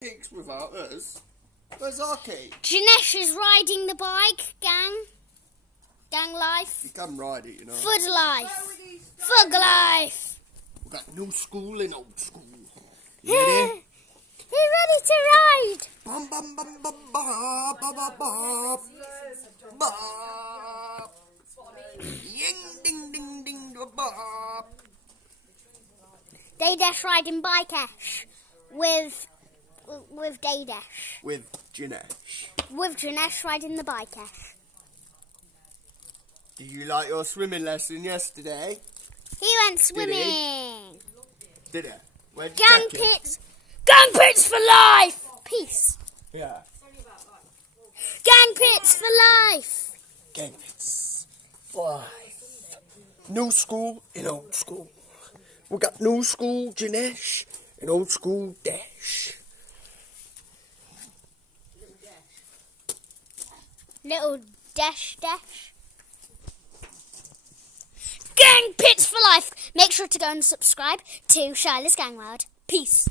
Cakes without us. Where's our cake? Janesh is riding the bike, gang. Gang life. You can ride it, you know. Fud life. Fug life. We've got new school and old school. You ready? He's ready to ride. Bum bum bum bum ba ba ba ba ba. Ying ding ding ding ba. Daydash riding bike-ash with Daydash. With Janesh. With Janesh riding the bike-ash. Did you like your swimming lesson yesterday? He went swimming. Did it? Where'd you Gang take it? pits. Gang pits for life. Peace. Yeah. Gang pits for life. Gang pits. 5. New school and old school. We got new school Janesh and old school Dash. Little dash. Gang pits for life. Make sure to go and subscribe to Shiloh's Gang World. Peace.